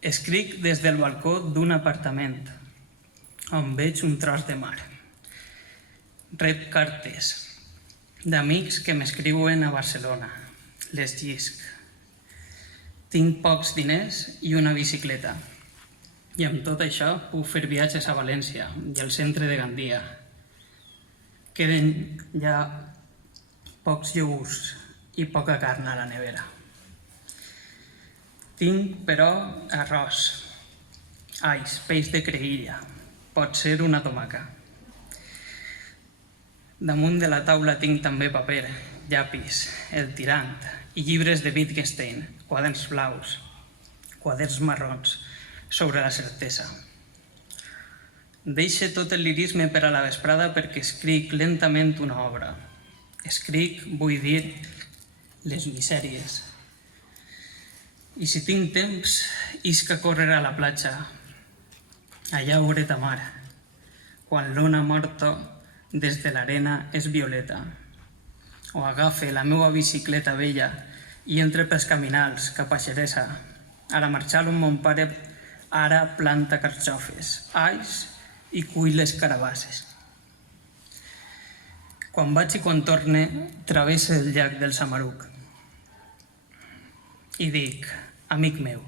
Escric des del balcó d'un apartament on veig un tros de mar. Rep cartes d'amics que m'escriuen a Barcelona. Les llisc. Tinc pocs diners i una bicicleta. I amb tot això puc fer viatges a València i al centre de Gandia. Queden ja pocs iogurts i poca carn a la nevera. Tinc, però, arròs, alls, peix de creïlla, pot ser una tomaca. Damunt de la taula tinc també paper, llapis, el tirant i llibres de Wittgenstein, quaderns blaus, quaderns marrons, sobre la certesa. Deixe tot el lirisme per a la vesprada perquè escric lentament una obra. Escric, vull dir, les misèries. I si tinc temps, isc a córrer a la platja. Allà veuré ta mar, quan l'ona morta des de l'arena és violeta. O agafe la meua bicicleta vella i entre pels caminals cap a Xeresa. A la marxal on mon pare ara planta carxofes, alls i cull les carabasses. Quan vaig i quan torne, travesse el llac del Samaruc. I dic, amic meu,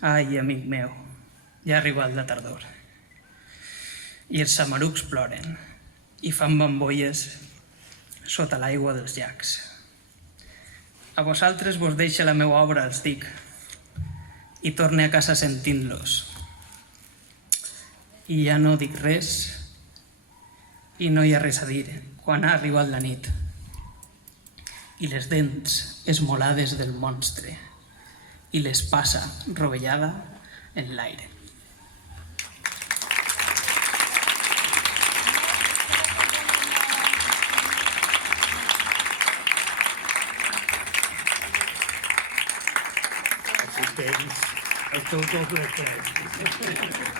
ai, amic meu, ja ha arribat la tardor. I els samarucs ploren i fan bambolles sota l'aigua dels llacs. A vosaltres vos deixe la meva obra, els dic, i torne a casa sentint-los. I ja no dic res i no hi ha res a dir quan ha arribat la nit i les dents esmolades del monstre i l'espasa rovellada en l'aire. Assistents, els teus dos